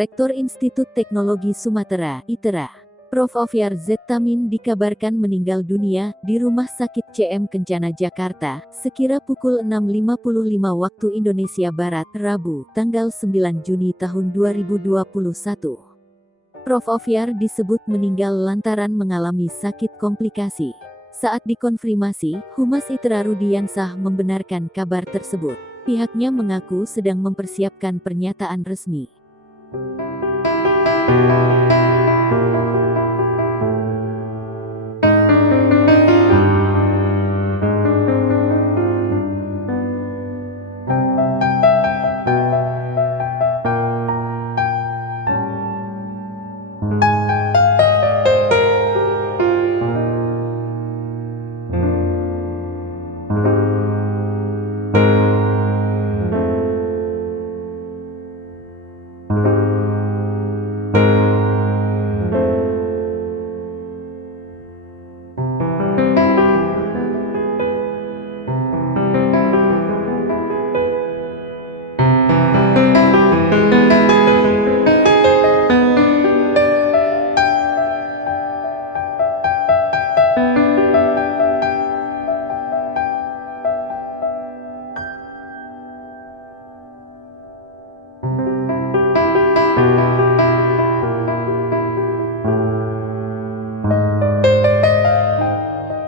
Rektor Institut Teknologi Sumatera, ITERA, Prof. Ovyar Z. Tamin dikabarkan meninggal dunia di Rumah Sakit CM Kencana Jakarta, sekira pukul 6.55 waktu Indonesia Barat, Rabu, tanggal 9 Juni tahun 2021. Prof. Ovyar disebut meninggal lantaran mengalami sakit komplikasi. Saat dikonfirmasi, Humas ITERA Rudiansah membenarkan kabar tersebut. Pihaknya mengaku sedang mempersiapkan pernyataan resmi.